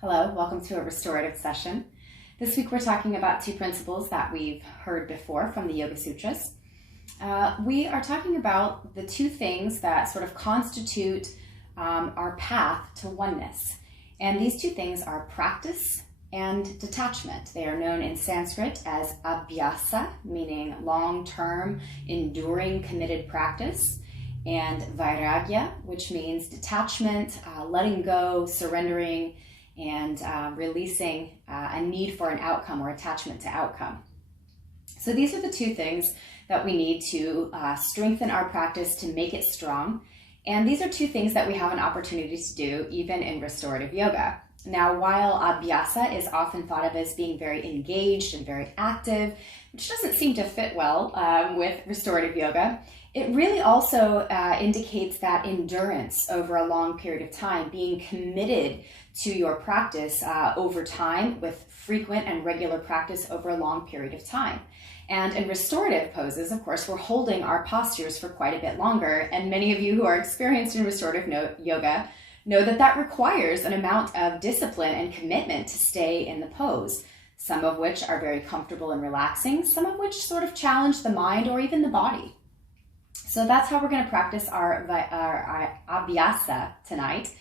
Hello, welcome to a restorative session. This week we're talking about two principles that we've heard before from the Yoga Sutras. We are talking about the two things that sort of constitute our path to oneness. And these two things are practice and detachment. They are known in Sanskrit as abhyasa, meaning long-term, enduring, committed practice, and vairagya, which means detachment, letting go, surrendering, and releasing a need for an outcome or attachment to outcome. So these are the two things that we need to strengthen our practice to make it strong. And these are two things that we have an opportunity to do even in restorative yoga. Now, while abhyasa is often thought of as being very engaged and very active, which doesn't seem to fit well with restorative yoga, it really also indicates that endurance over a long period of time, being committed to your practice over time with frequent and regular practice over a long period of time. And in restorative poses, of course, we're holding our postures for quite a bit longer. And many of you who are experienced in restorative yoga know that that requires an amount of discipline and commitment to stay in the pose, some of which are very comfortable and relaxing, some of which sort of challenge the mind or even the body. So that's how we're going to practice our abhyasa tonight.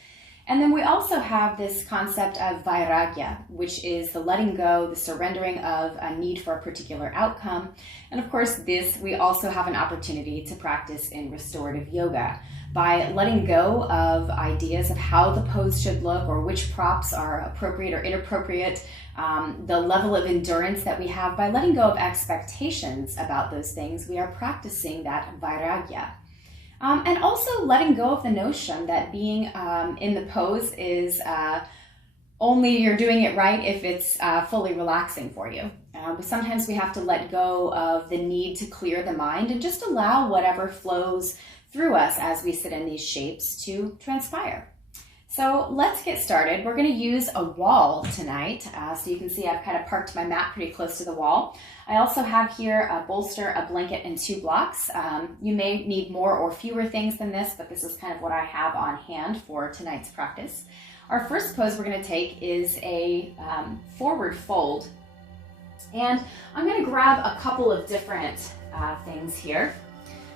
And then we also have this concept of vairagya, which is the letting go, the surrendering of a need for a particular outcome. And of course, this we also have an opportunity to practice in restorative yoga by letting go of ideas of how the pose should look or which props are appropriate or inappropriate, the level of endurance that we have. By letting go of expectations about those things, we are practicing that vairagya. And also letting go of the notion that being in the pose is only you're doing it right if it's fully relaxing for you. Sometimes we have to let go of the need to clear the mind and just allow whatever flows through us as we sit in these shapes to transpire. So let's get started. We're going to use a wall tonight. So you can see I've kind of parked my mat pretty close to the wall. I also have here a bolster, a blanket, and 2 blocks. You may need more or fewer things than this, but this is kind of what I have on hand for tonight's practice. Our first pose we're going to take is a forward fold. And I'm going to grab a couple of different things here.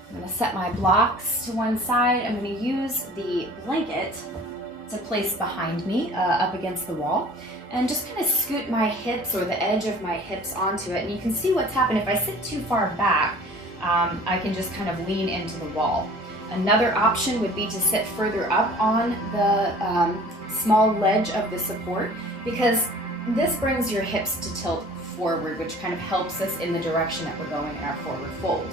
I'm going to set my blocks to one side. I'm going to use the blanket to place behind me up against the wall and just kind of scoot my hips or the edge of my hips onto it. And you can see what's happened. If I sit too far back, I can just kind of lean into the wall. Another option would be to sit further up on the small ledge of the support, because this brings your hips to tilt forward, which kind of helps us in the direction that we're going in our forward fold.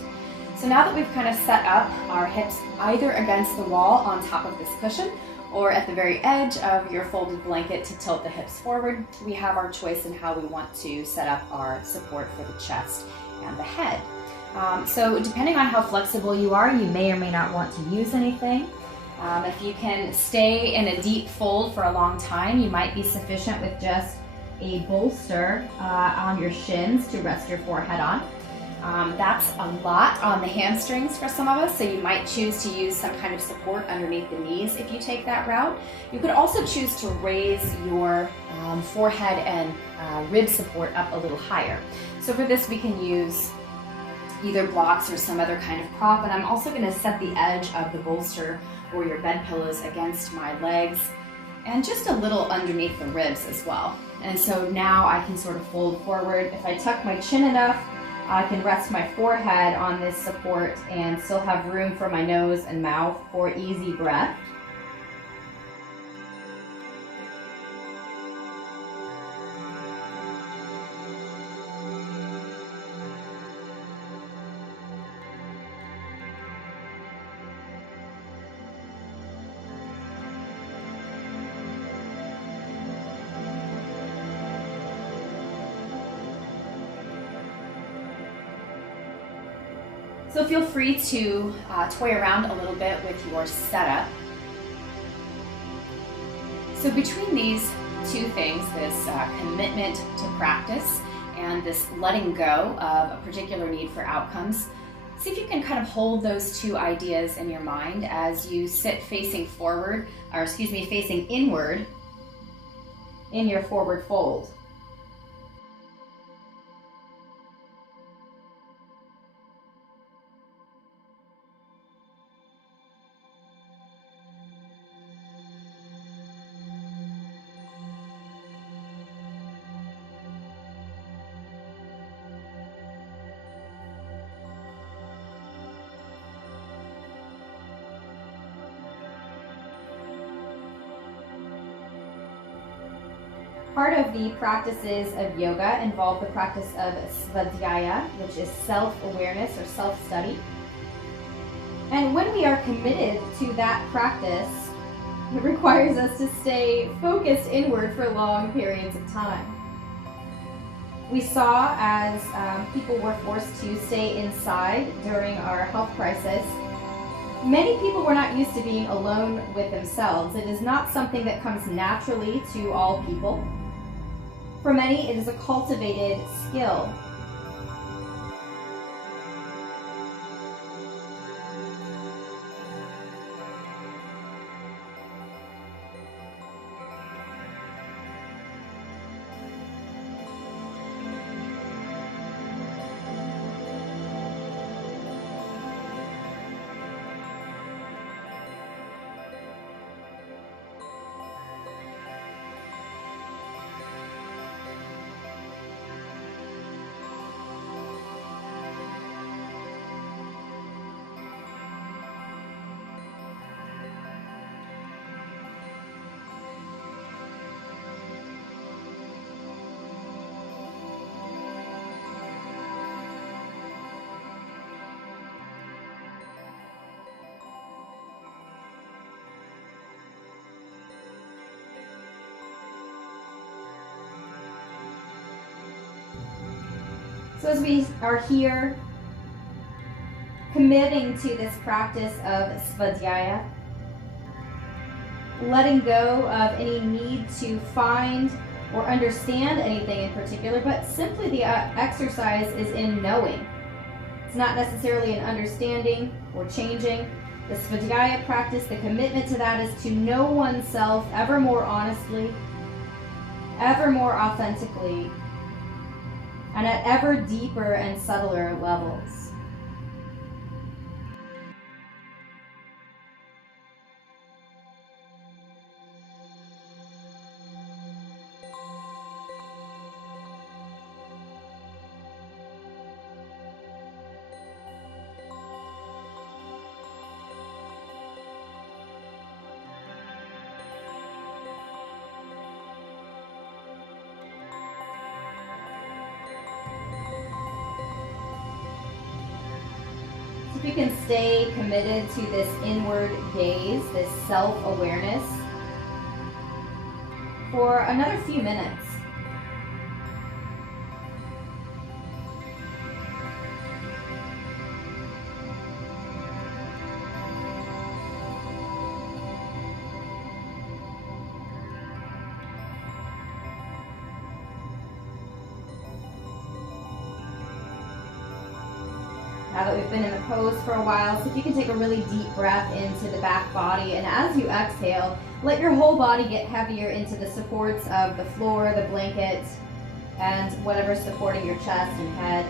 So now that we've kind of set up our hips either against the wall on top of this cushion or at the very edge of your folded blanket to tilt the hips forward, we have our choice in how we want to set up our support for the chest and the head. So depending on how flexible you are, you may or may not want to use anything. If you can stay in a deep fold for a long time, you might be sufficient with just a bolster on your shins to rest your forehead on. That's a lot on the hamstrings for some of us, so you might choose to use some kind of support underneath the knees if you take that route. You could also choose to raise your forehead and rib support up a little higher. So for this we can use either blocks or some other kind of prop, and I'm also going to set the edge of the bolster or your bed pillows against my legs and just a little underneath the ribs as well. And so now I can sort of fold forward. If I tuck my chin enough, I can rest my forehead on this support and still have room for my nose and mouth for easy breath. So feel free to toy around a little bit with your setup. So between these two things, this commitment to practice and this letting go of a particular need for outcomes, see if you can kind of hold those two ideas in your mind as you sit facing forward, or facing inward in your forward fold. Part of the practices of yoga involve the practice of svadhyaya, which is self-awareness or self-study. And when we are committed to that practice, it requires us to stay focused inward for long periods of time. We saw as people were forced to stay inside during our health crisis, many people were not used to being alone with themselves. It is not something that comes naturally to all people. For many, it is a cultivated skill. So as we are here committing to this practice of svadhyaya, letting go of any need to find or understand anything in particular, but simply the exercise is in knowing. It's not necessarily an understanding or changing. The svadhyaya practice, the commitment to that is to know oneself ever more honestly, ever more authentically, and at ever deeper and subtler levels. If you can stay committed to this inward gaze, this self-awareness, for another few minutes. Now that we've been in the pose for a while, so if you can take a really deep breath into the back body, and as you exhale, let your whole body get heavier into the supports of the floor, the blanket, and whatever's supporting your chest and head.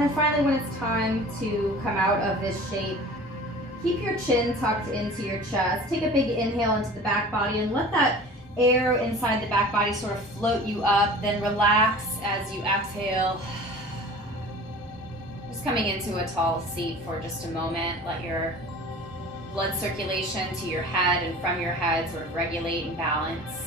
And then finally, when it's time to come out of this shape, keep your chin tucked into your chest. Take a big inhale into the back body and let that air inside the back body sort of float you up. Then relax as you exhale. Just coming into a tall seat for just a moment. Let your blood circulation to your head and from your head sort of regulate and balance.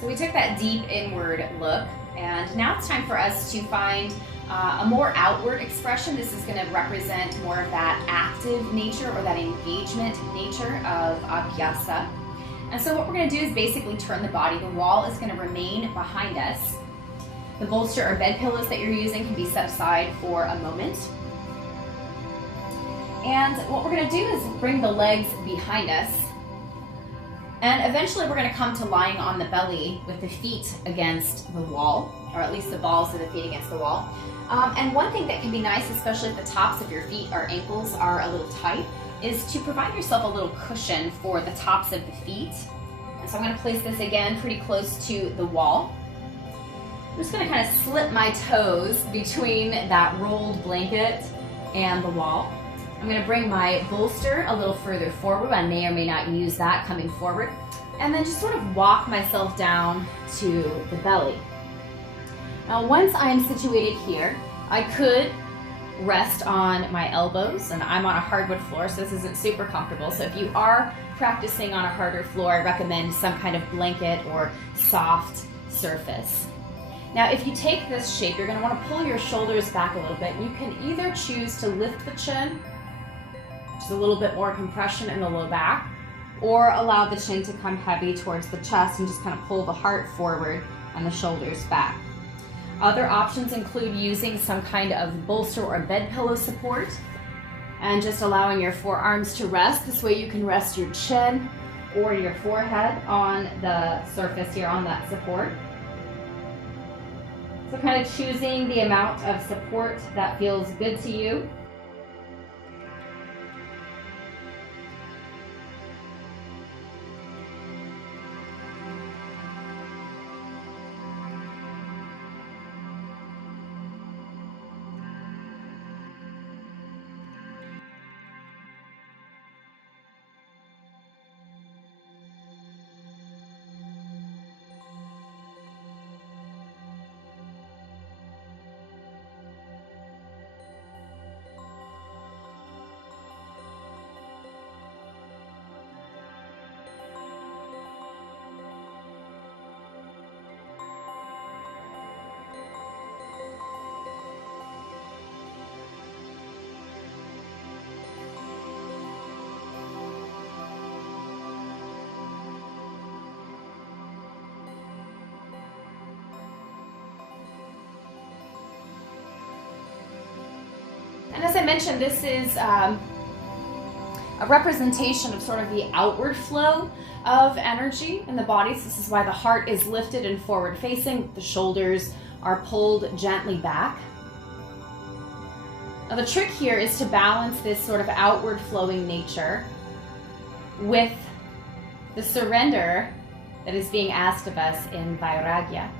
So we took that deep inward look, and now it's time for us to find a more outward expression. This is going to represent more of that active nature or that engagement nature of abhyasa. And so what we're going to do is basically turn the body. The wall is going to remain behind us. The bolster or bed pillows that you're using can be set aside for a moment. And what we're going to do is bring the legs behind us. And eventually we're going to come to lying on the belly with the feet against the wall, or at least the balls of the feet against the wall. And one thing that can be nice, especially if the tops of your feet or ankles are a little tight, is to provide yourself a little cushion for the tops of the feet. And so I'm going to place this again pretty close to the wall. I'm just going to kind of slip my toes between that rolled blanket and the wall. I'm going to bring my bolster a little further forward. I may or may not use that coming forward. And then just sort of walk myself down to the belly. Now, once I am situated here, I could rest on my elbows, and I'm on a hardwood floor, so this isn't super comfortable. So if you are practicing on a harder floor, I recommend some kind of blanket or soft surface. Now, if you take this shape, you're going to want to pull your shoulders back a little bit. You can either choose to lift the chin, which is a little bit more compression in the low back, or allow the chin to come heavy towards the chest and just kind of pull the heart forward and the shoulders back. Other options include using some kind of bolster or bed pillow support and just allowing your forearms to rest. This way you can rest your chin or your forehead on the surface here on that support. So kind of choosing the amount of support that feels good to you. And as I mentioned, this is a representation of sort of the outward flow of energy in the body. So this is why the heart is lifted and forward facing. The shoulders are pulled gently back. Now the trick here is to balance this sort of outward flowing nature with the surrender that is being asked of us in vairagya.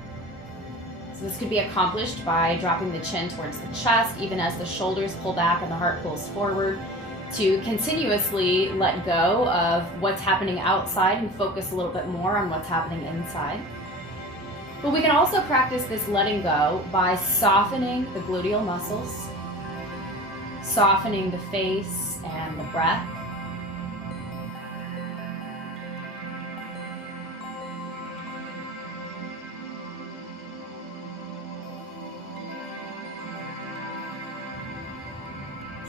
So this could be accomplished by dropping the chin towards the chest, even as the shoulders pull back and the heart pulls forward, to continuously let go of what's happening outside and focus a little bit more on what's happening inside. But we can also practice this letting go by softening the gluteal muscles, softening the face and the breath.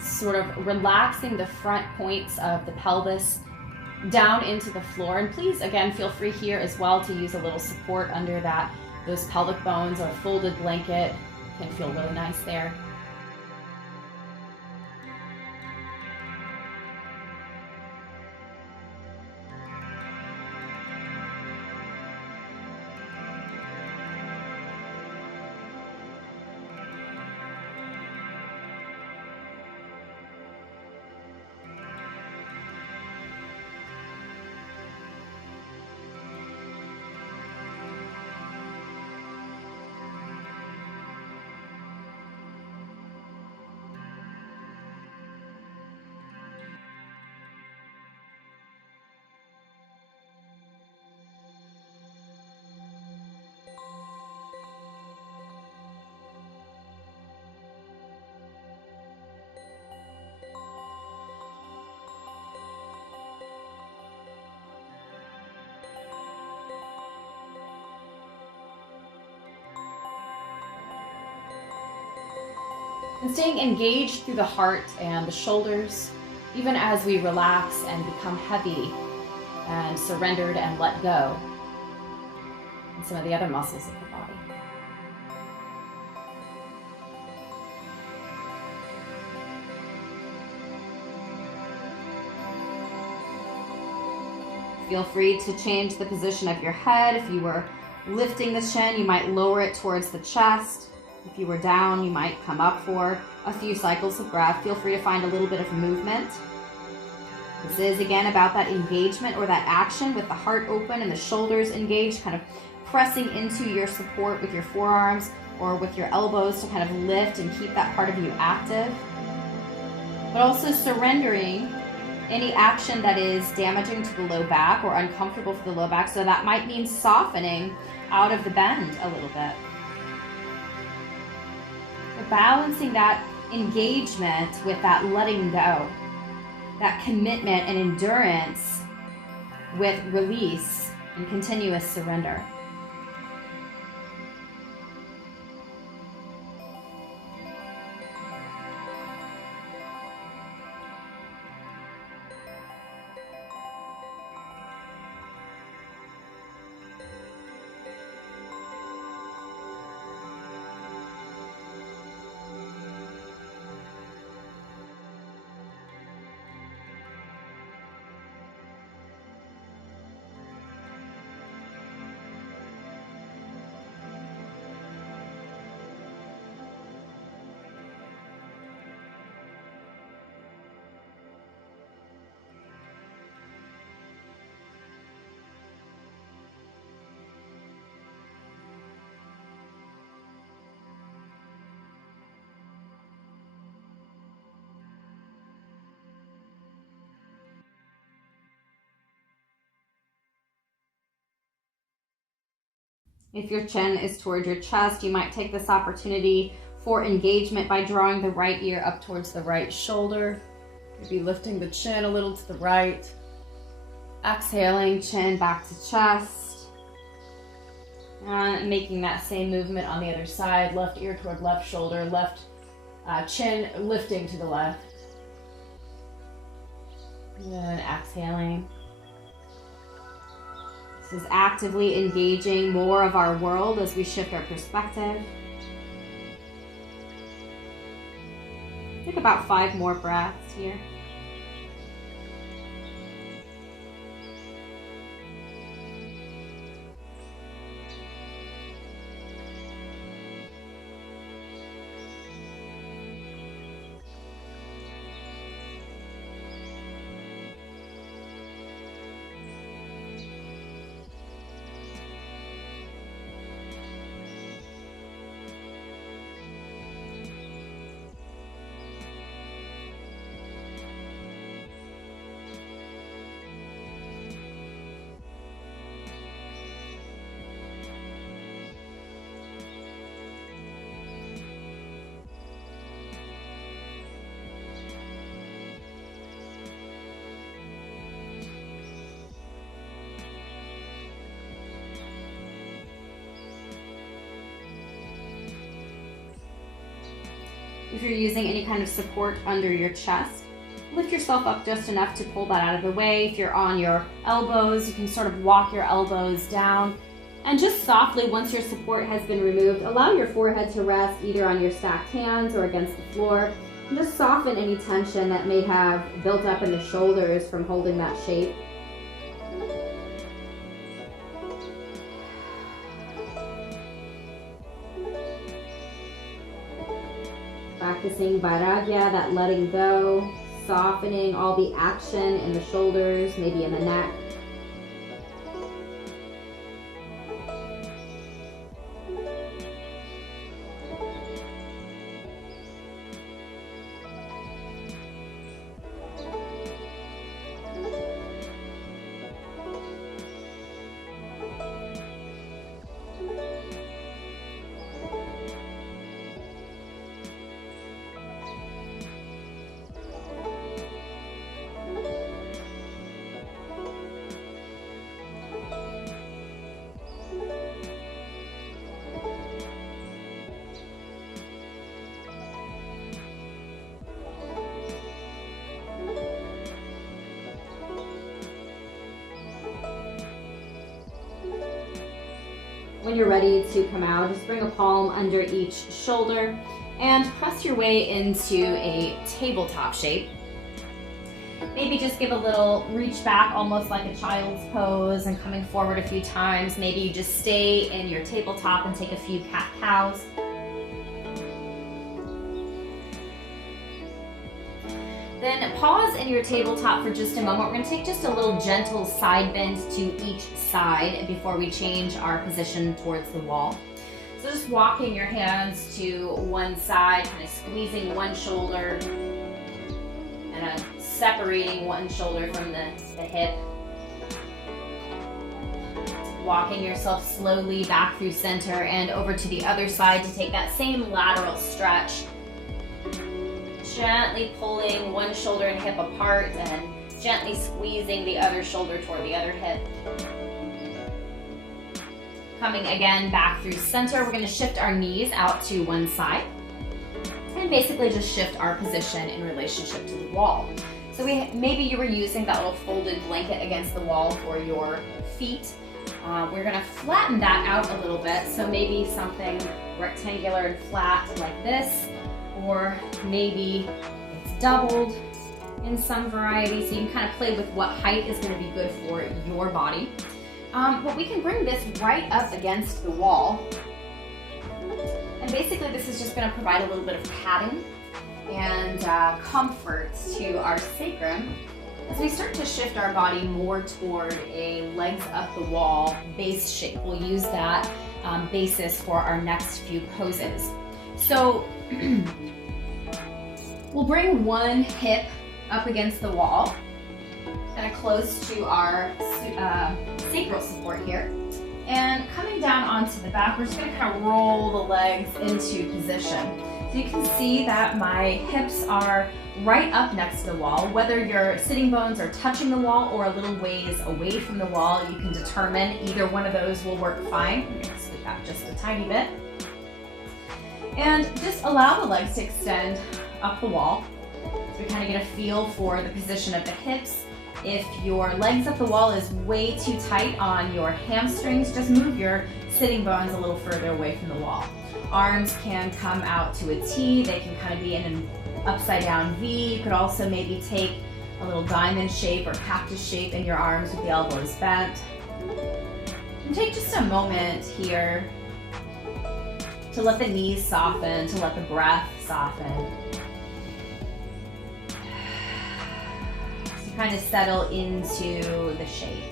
Sort of relaxing the front points of the pelvis down into the floor. And please, again, feel free here as well to use a little support under those pelvic bones, or a folded blanket can feel really nice there. And staying engaged through the heart and the shoulders, even as we relax and become heavy and surrendered and let go in some of the other muscles of the body. Feel free to change the position of your head. If you were lifting the chin, you might lower it towards the chest. If you were down, you might come up for a few cycles of breath. Feel free to find a little bit of movement. This is, again, about that engagement or that action with the heart open and the shoulders engaged, kind of pressing into your support with your forearms or with your elbows to kind of lift and keep that part of you active. But also surrendering any action that is damaging to the low back or uncomfortable for the low back. So that might mean softening out of the bend a little bit. But balancing that engagement with that letting go, that commitment and endurance with release and continuous surrender. If your chin is towards your chest, you might take this opportunity for engagement by drawing the right ear up towards the right shoulder. Maybe lifting the chin a little to the right. Exhaling, chin back to chest. And making that same movement on the other side. Left ear toward left shoulder, left chin lifting to the left. And exhaling. This is actively engaging more of our world as we shift our perspective. Take about 5 more breaths here. If you're using any kind of support under your chest, lift yourself up just enough to pull that out of the way. If you're on your elbows, you can sort of walk your elbows down. And just softly, once your support has been removed, allow your forehead to rest either on your stacked hands or against the floor. And just soften any tension that may have built up in the shoulders from holding that shape. Practicing vairagya, that letting go, softening all the action in the shoulders, maybe in the neck. When you're ready to come out, just bring a palm under each shoulder and press your way into a tabletop shape. Maybe just give a little reach back, almost like a child's pose, and coming forward a few times. Maybe you just stay in your tabletop and take a few cat-cows. Then pause in your tabletop for just a moment. We're going to take just a little gentle side bend to each side before we change our position towards the wall. So just walking your hands to one side, kind of squeezing one shoulder and separating one shoulder from the hip. Walking yourself slowly back through center and over to the other side to take that same lateral stretch. Gently pulling one shoulder and hip apart and gently squeezing the other shoulder toward the other hip. Coming again back through center, we're going to shift our knees out to one side and basically just shift our position in relationship to the wall. So maybe you were using that little folded blanket against the wall for your feet. We're going to flatten that out a little bit, so maybe something rectangular and flat like this, or maybe it's doubled in some variety, so you can kind of play with what height is going to be good for your body. But we can bring this right up against the wall, and basically this is just going to provide a little bit of padding and comfort to our sacrum as we start to shift our body more toward a legs up the wall base shape. We'll use that basis for our next few poses. So we'll bring one hip up against the wall, kind of close to our sacral support here. And coming down onto the back, we're just going to kind of roll the legs into position. So you can see that my hips are right up next to the wall. Whether your sitting bones are touching the wall or a little ways away from the wall, you can determine either one of those will work fine. I'm going to scoot back just a tiny bit. And just allow the legs to extend up the wall. So we kind of get a feel for the position of the hips. If your legs up the wall is way too tight on your hamstrings, just move your sitting bones a little further away from the wall. Arms can come out to a T. They can kind of be in an upside down V. You could also maybe take a little diamond shape or cactus shape in your arms with the elbows bent. And take just a moment here to let the knees soften, to let the breath soften. So kind of settle into the shape.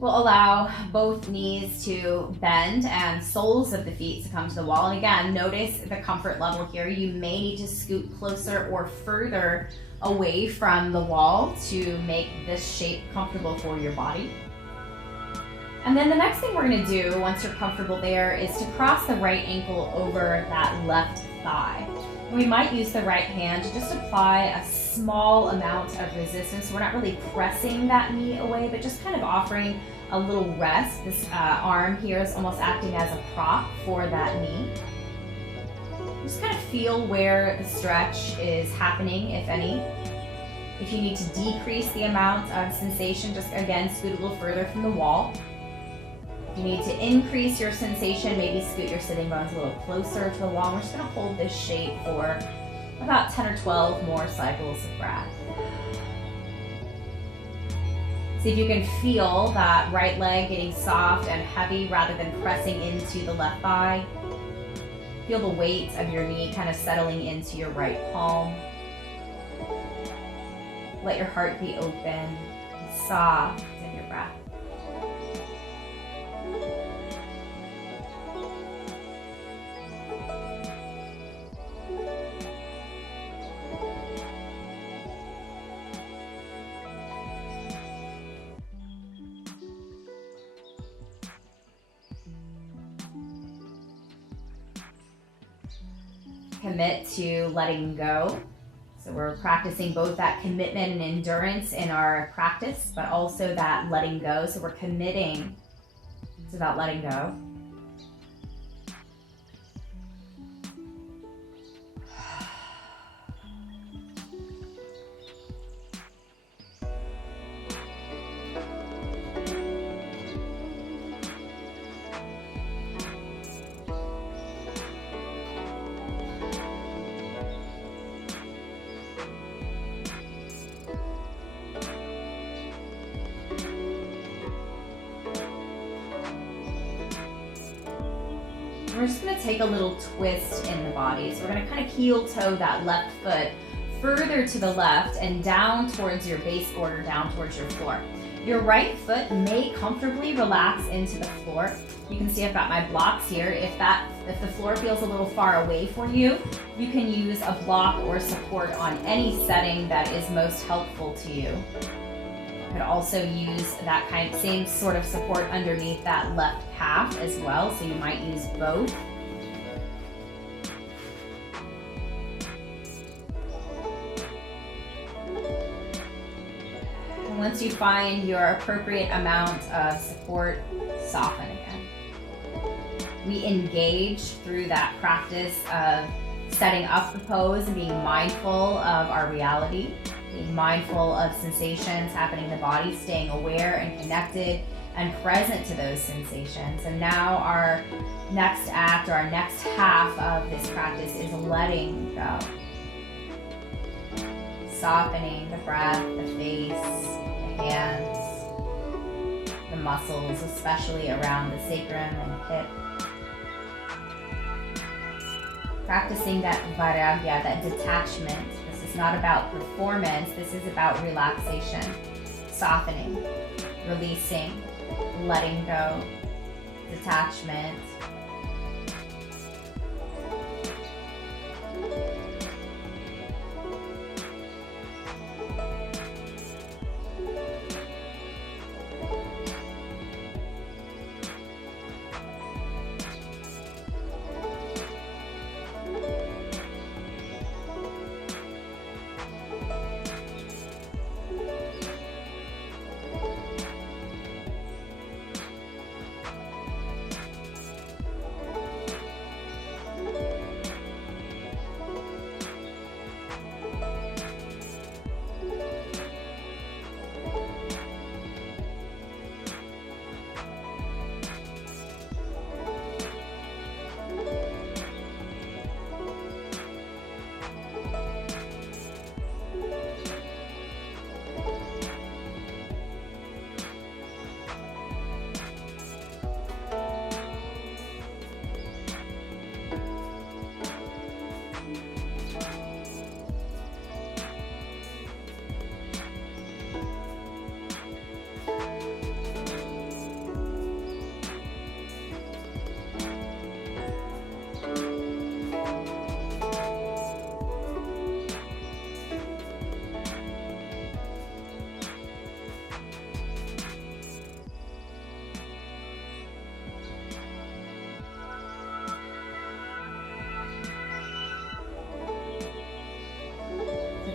We'll allow both knees to bend and soles of the feet to come to the wall. And again, notice the comfort level here. You may need to scoot closer or further away from the wall to make this shape comfortable for your body. And then the next thing we're going to do once you're comfortable there is to cross the right ankle over that left thigh. We might use the right hand to just apply a small amount of resistance. We're not really pressing that knee away, but just kind of offering a little rest. This arm here is almost acting as a prop for that knee. Just kind of feel where the stretch is happening, if any. If you need to decrease the amount of sensation, just again scoot a little further from the wall. If you need to increase your sensation, maybe scoot your sitting bones a little closer to the wall. We're just gonna hold this shape for about 10 or 12 more cycles of breath. See if you can feel that right leg getting soft and heavy rather than pressing into the left thigh. Feel the weight of your knee kind of settling into your right palm. Let your heart be open, soft in your breath. Commit to letting go. So we're practicing both that commitment and endurance in our practice, but also that letting go. So we're committing to that letting go. We're just going to take a little twist in the body. So we're going to kind of heel toe that left foot further to the left and down towards your base border, down towards your floor. Your right foot may comfortably relax into the floor. You can see I've got my blocks here. If the floor feels a little far away for you, you can use a block or support on any setting that is most helpful to you. You could also use that same sort of support underneath that left calf as well, so you might use both. And once you find your appropriate amount of support, soften again. We engage through that practice of setting up the pose and being mindful of our reality, being mindful of sensations happening in the body, staying aware and connected and present to those sensations. And now our next act, or our next half of this practice, is letting go. Softening the breath, the face, the hands, the muscles, especially around the sacrum and hip. Practicing that vairagya, that detachment. This is not about performance, this is about relaxation, softening, releasing, letting go, detachment.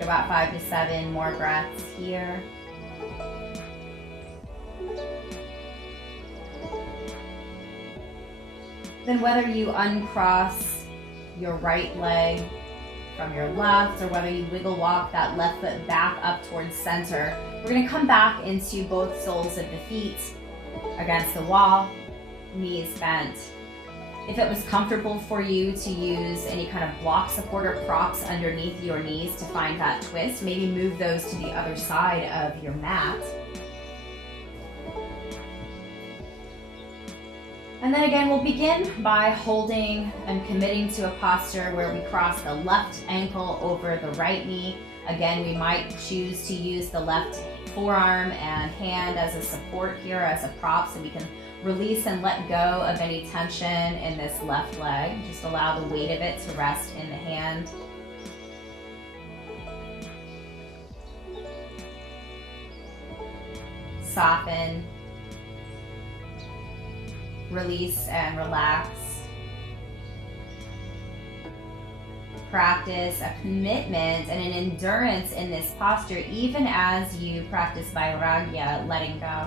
About 5 to 7 more breaths here. Then whether you uncross your right leg from your left, or whether you wiggle walk that left foot back up towards center, we're going to come back into both soles of the feet against the wall. knees bent. If it was comfortable for you to use any kind of block support or props underneath your knees to find that twist, maybe move those to the other side of your mat. And then again, we'll begin by holding and committing to a posture where we cross the left ankle over the right knee. Again, we might choose to use the left forearm and hand as a support here, as a prop, so we can release and let go of any tension in this left leg. Just allow the weight of it to rest in the hand. Soften, release, and relax. Practice a commitment and an endurance in this posture, even as you practice vairagya, letting go.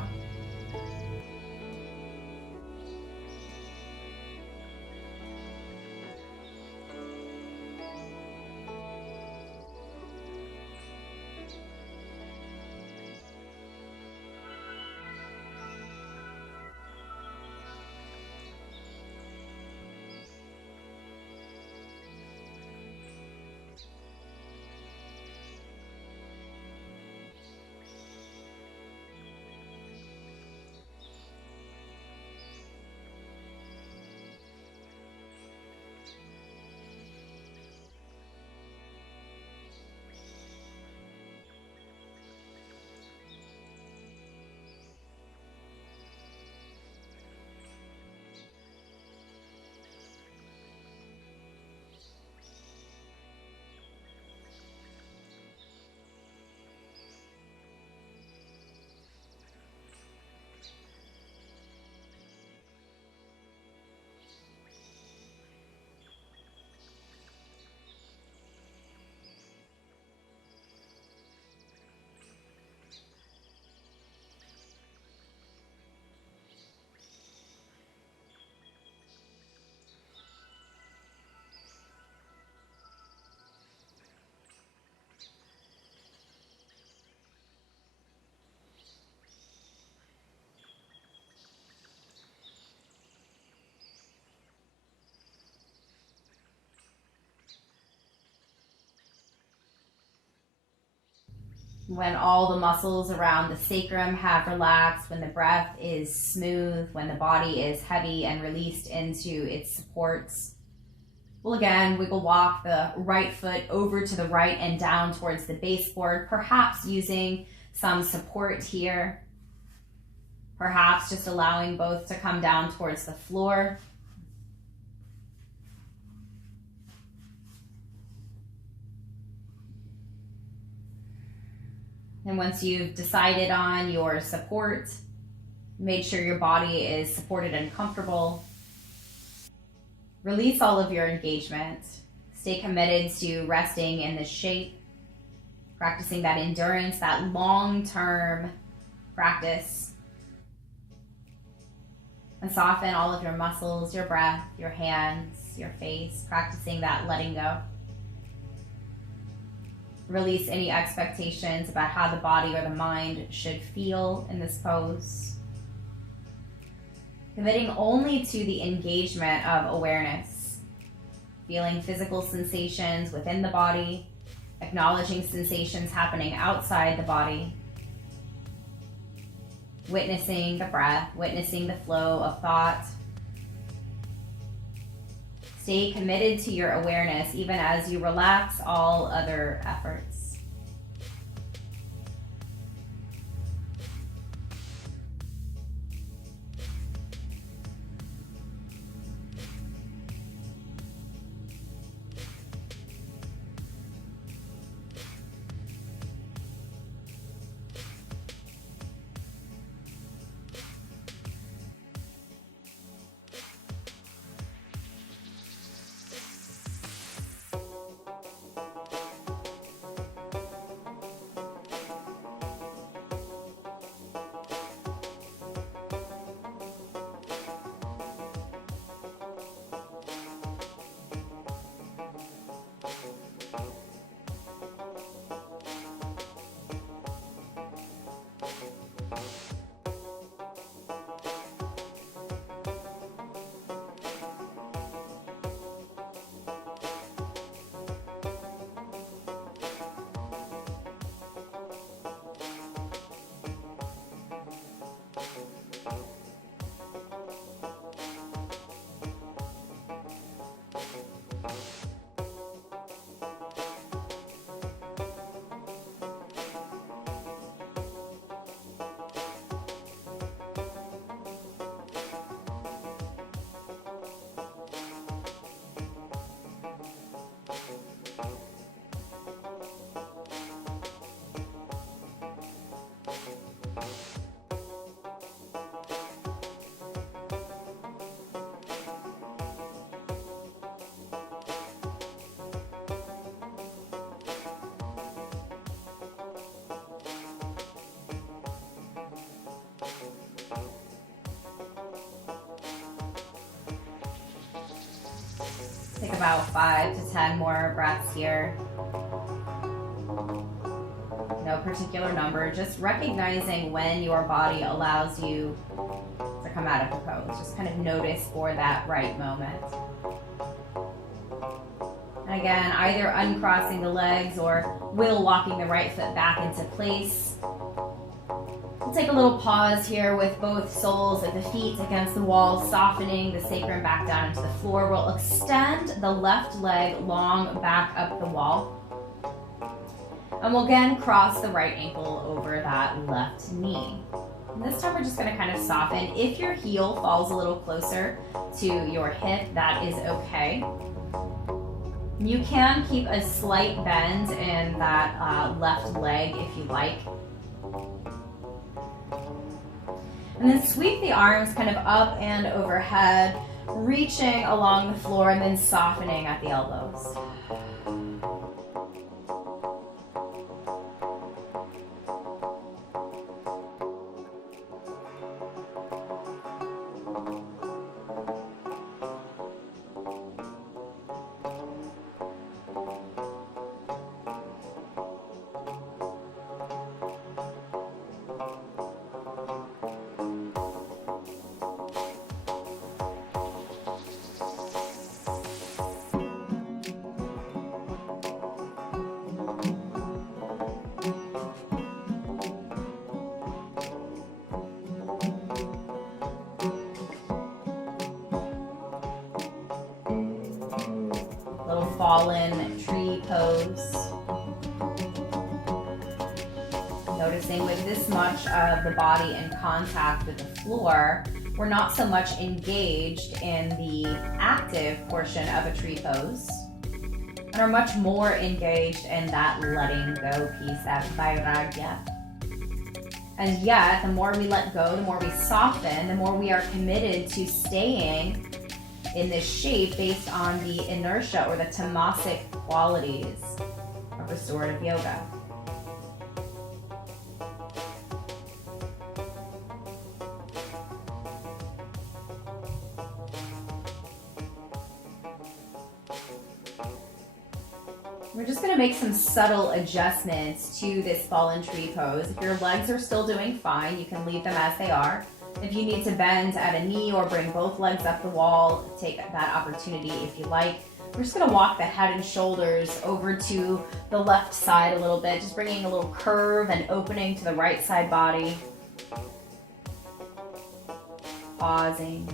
When all the muscles around the sacrum have relaxed, when the breath is smooth, when the body is heavy and released into its supports, we'll again wiggle walk the right foot over to the right and down towards the baseboard, perhaps using some support here, perhaps just allowing both to come down towards the floor. And once you've decided on your support, made sure your body is supported and comfortable, release all of your engagement. Stay committed to resting in this shape, practicing that endurance, that long-term practice. And soften all of your muscles, your breath, your hands, your face, practicing that letting go. Release any expectations about how the body or the mind should feel in this pose. Committing only to the engagement of awareness, feeling physical sensations within the body, acknowledging sensations happening outside the body, witnessing the breath, witnessing the flow of thought. Stay committed to your awareness even as you relax all other efforts. about 5 to 10 more breaths here. No particular number, just recognizing when your body allows you to come out of the pose. Just kind of notice for that right moment. And again, either uncrossing the legs or walking the right foot back into place. We'll take a little pause here with both soles of the feet against the wall, softening the sacrum back down into the floor. We'll extend the left leg long back up the wall. And we'll again cross the right ankle over that left knee. And this time we're just going to kind of soften. If your heel falls a little closer to your hip, that is okay. You can keep a slight bend in that left leg if you like. And then sweep the arms kind of up and overhead, reaching along the floor and then softening at the elbows. Fallen tree pose. Noticing with this much of the body in contact with the floor, we're not so much engaged in the active portion of a tree pose and are much more engaged in that letting go piece, that vairagya. And yet, the more we let go, the more we soften, the more we are committed to staying in this shape based on the inertia or the tamasic qualities of restorative yoga. We're just going to make some subtle adjustments to this fallen tree pose. If your legs are still doing fine, you can leave them as they are. If you need to bend at a knee or bring both legs up the wall, take that opportunity if you like. We're just going to walk the head and shoulders over to the left side a little bit, just bringing a little curve and opening to the right side body. Pausing.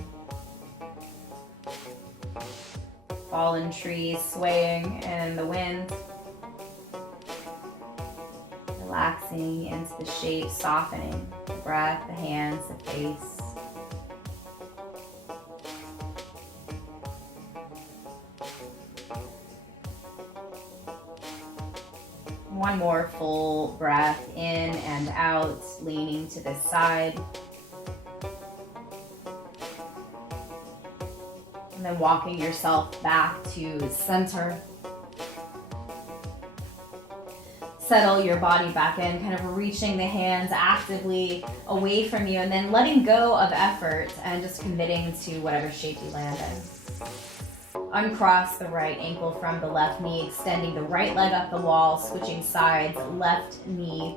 Fallen trees swaying in the wind. Relaxing into the shape, softening the breath, the hands, the face. One more full breath in and out, leaning to the side. And then walking yourself back to center. Settle your body back in, kind of reaching the hands actively away from you and then letting go of effort and just committing to whatever shape you land in. Uncross the right ankle from the left knee, extending the right leg up the wall, switching sides, left knee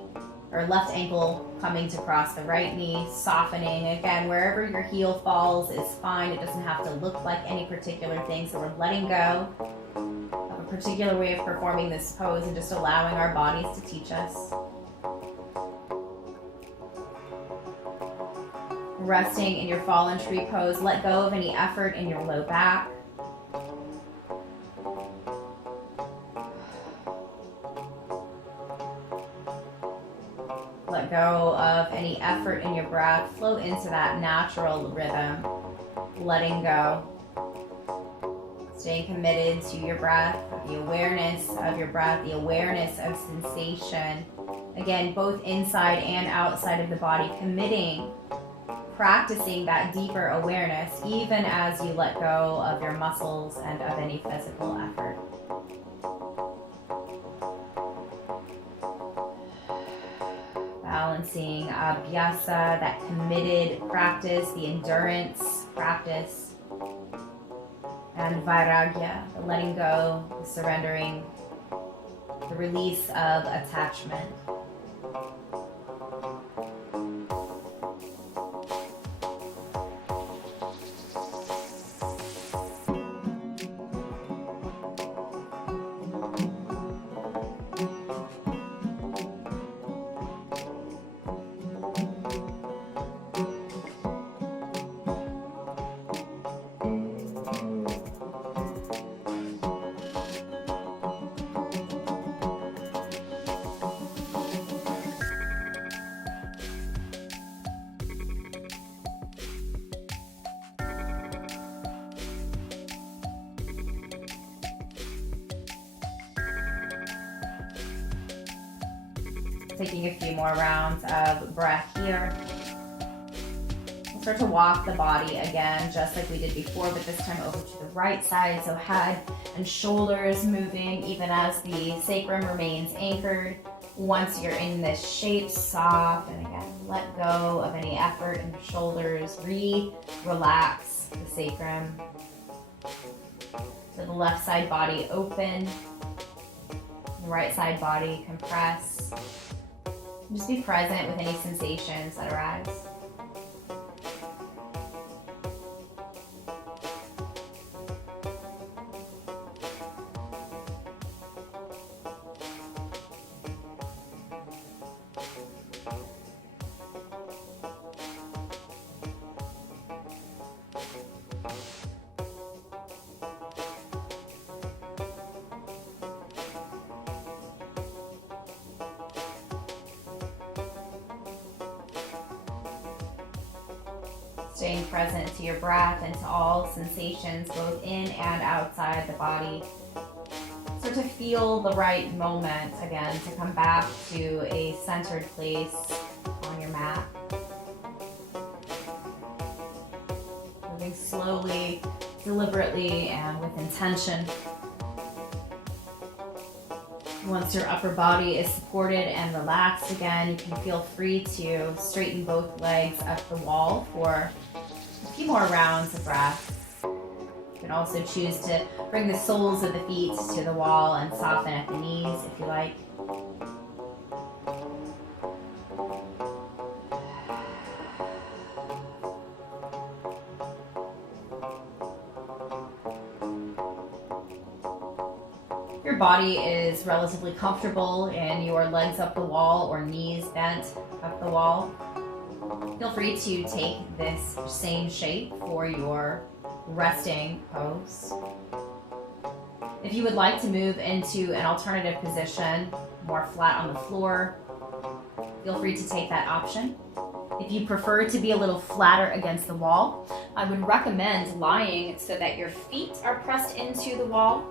or left ankle coming to cross the right knee, softening. Again, wherever your heel falls is fine. It doesn't have to look like any particular thing, so we're letting go of a particular way of performing this pose and just allowing our bodies to teach us. Resting in your fallen tree pose, let go of any effort in your low back. Let go of any effort in your breath. Flow into that natural rhythm. Letting go. Staying committed to your breath, the awareness of your breath, the awareness of sensation. Again, both inside and outside of the body, committing, practicing that deeper awareness, even as you let go of your muscles and of any physical effort. Balancing abhyasa, that committed practice, the endurance practice, and vairagya, the letting go, the surrendering, the release of attachment. Taking a few more rounds of breath here. We'll start to walk the body again, just like we did before, but this time over to the right side. So head and shoulders moving even as the sacrum remains anchored. Once you're in this shape, soften again. Let go of any effort in the shoulders. Relax the sacrum. So the left side body open. The right side body compress. Just be present with any sensations that arise. Staying present to your breath and to all sensations, both in and outside the body. Start to feel the right moment again to come back to a centered place on your mat. Moving slowly, deliberately, and with intention. Once your upper body is supported and relaxed again, you can feel free to straighten both legs up the wall for a few more rounds of breath. You can also choose to bring the soles of the feet to the wall and soften at the knees if you like. Your body is relatively comfortable in your legs up the wall or knees bent up the wall. Feel free to take this same shape for your resting pose. If you would like to move into an alternative position, more flat on the floor, feel free to take that option. If you prefer to be a little flatter against the wall, I would recommend lying so that your feet are pressed into the wall,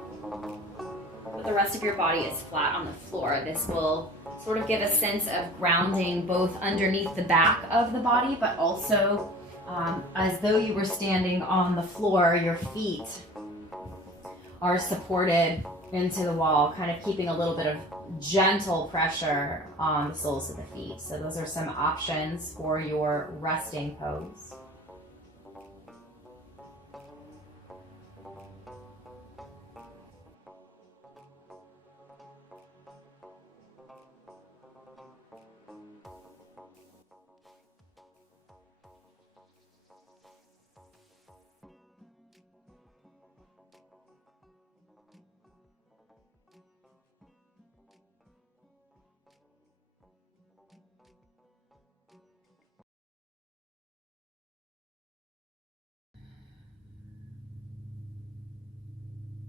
but the rest of your body is flat on the floor. This will sort of give a sense of grounding both underneath the back of the body, but also as though you were standing on the floor, your feet are supported into the wall, kind of keeping a little bit of gentle pressure on the soles of the feet. So those are some options for your resting pose.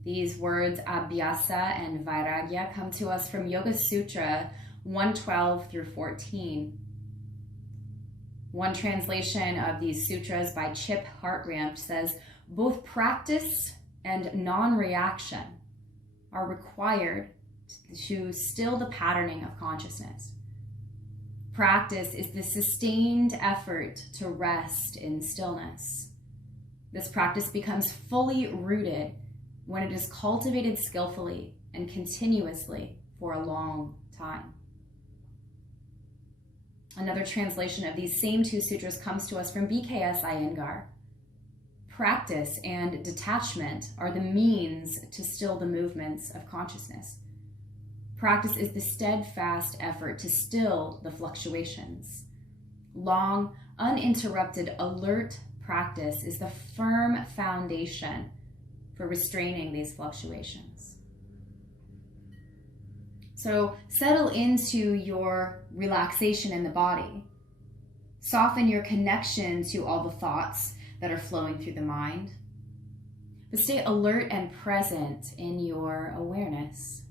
These words, abhyasa and vairagya, come to us from Yoga Sutra 112 through 14. One translation of these sutras by Chip Hartramp says, both practice and non-reaction are required to still the patterning of consciousness. Practice is the sustained effort to rest in stillness. This practice becomes fully rooted when it is cultivated skillfully and continuously for a long time. Another translation of these same two sutras comes to us from BKS Iyengar. Practice and detachment are the means to still the movements of consciousness. Practice is the steadfast effort to still the fluctuations. Long, uninterrupted, alert practice is the firm foundation for restraining these fluctuations. So settle into your relaxation in the body. Soften your connection to all the thoughts that are flowing through the mind. But stay alert and present in your awareness.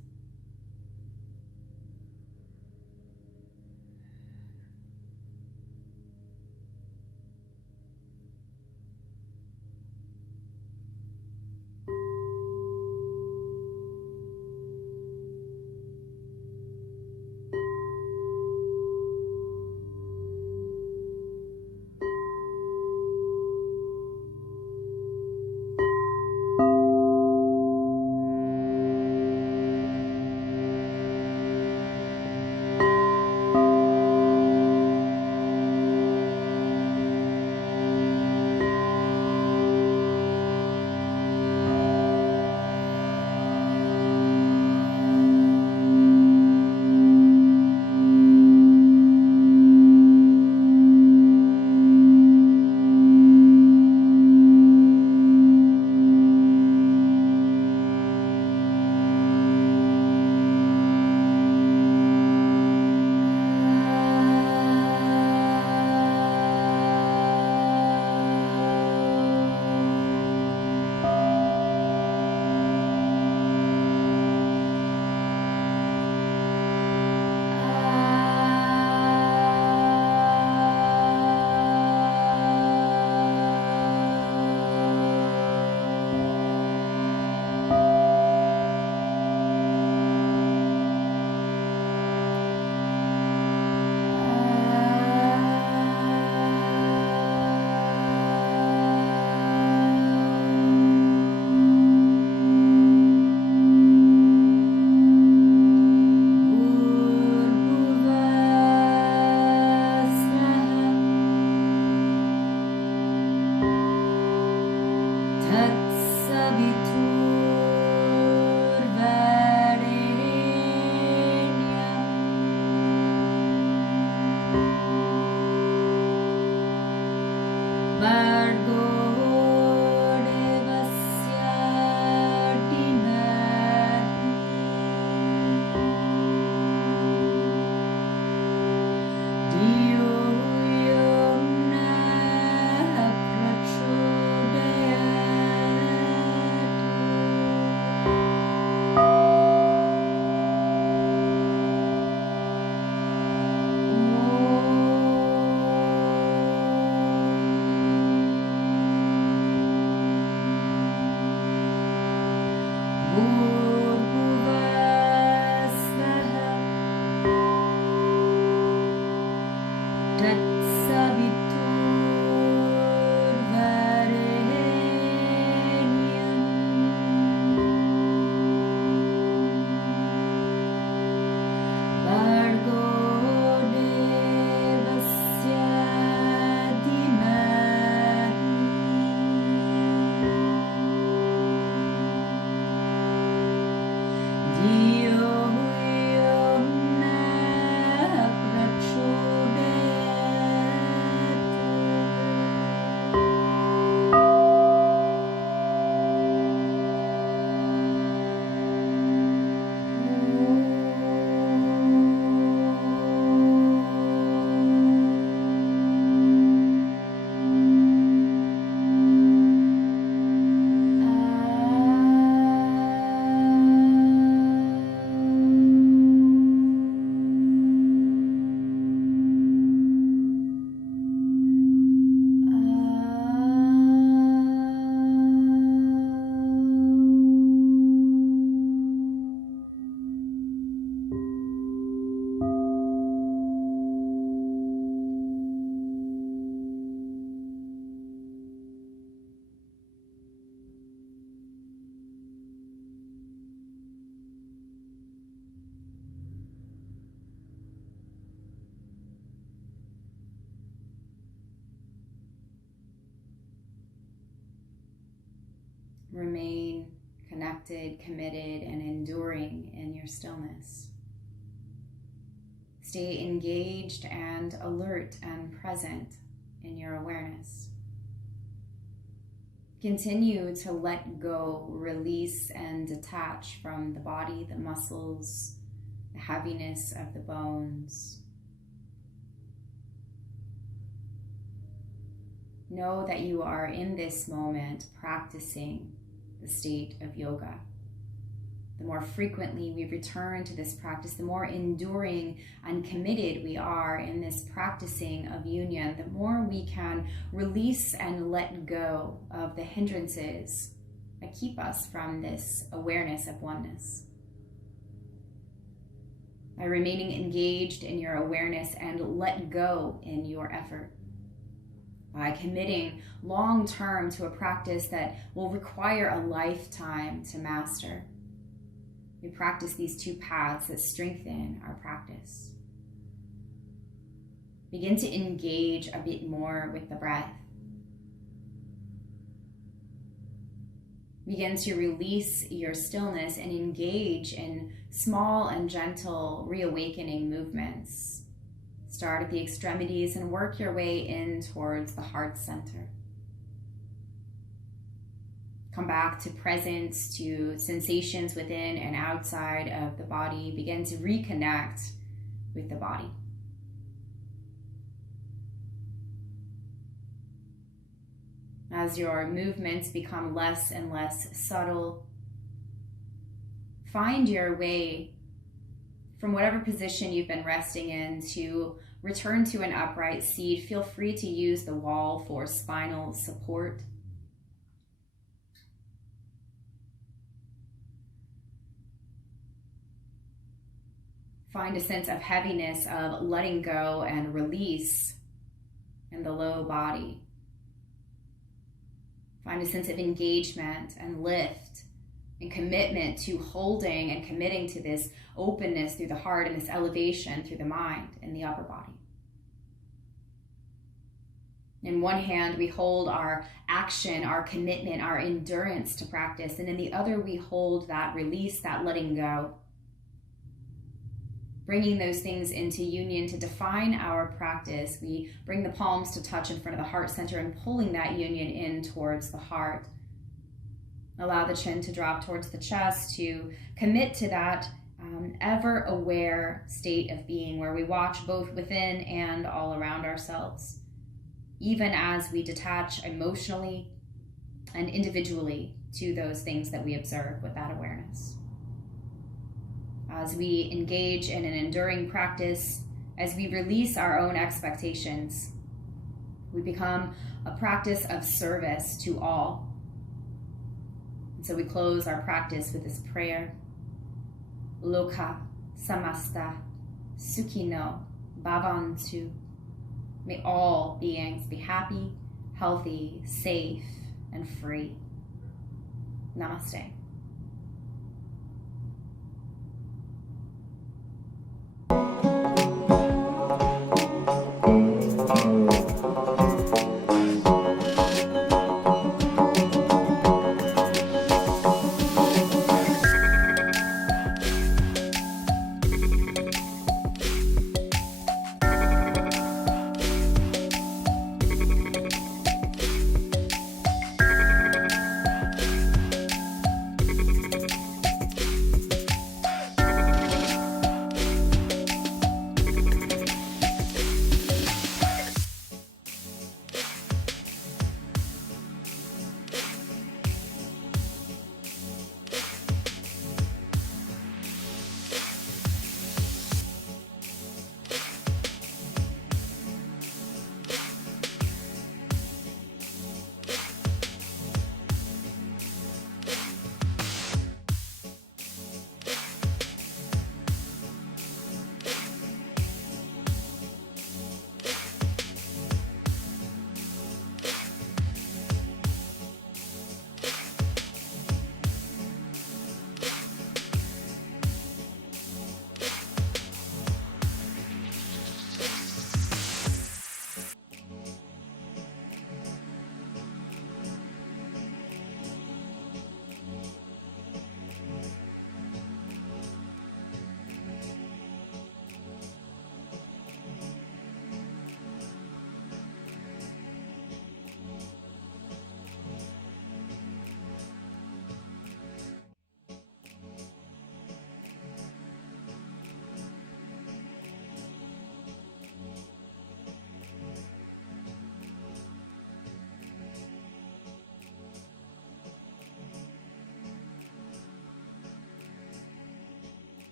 Remain connected, committed, and enduring in your stillness. Stay engaged and alert and present in your awareness. Continue to let go, release, and detach from the body, the muscles, the heaviness of the bones. Know that you are in this moment practicing the state of yoga. The more frequently we return to this practice, the more enduring and committed we are in this practicing of union, the more we can release and let go of the hindrances that keep us from this awareness of oneness. By remaining engaged in your awareness and let go in your effort. By committing long-term to a practice that will require a lifetime to master. We practice these two paths that strengthen our practice. Begin to engage a bit more with the breath. Begin to release your stillness and engage in small and gentle reawakening movements. Start at the extremities and work your way in towards the heart center. Come back to presence, to sensations within and outside of the body. Begin to reconnect with the body. As your movements become less and less subtle, find your way from whatever position you've been resting in to return to an upright seat. Feel free to use the wall for spinal support. Find a sense of heaviness, of letting go and release in the low body. Find a sense of engagement and lift and commitment to holding and committing to this openness through the heart and this elevation through the mind in the upper body. In one hand, we hold our action, our commitment, our endurance to practice, and in the other, we hold that release, that letting go. Bringing those things into union to define our practice, we bring the palms to touch in front of the heart center and pulling that union in towards the heart. Allow the chin to drop towards the chest to commit to that ever-aware state of being where we watch both within and all around ourselves, even as we detach emotionally and individually to those things that we observe with that awareness. As we engage in an enduring practice, as we release our own expectations, we become a practice of service to all. And so we close our practice with this prayer. Loka samasta sukhino bhavantu. May all beings be happy, healthy, safe, and free. Namaste.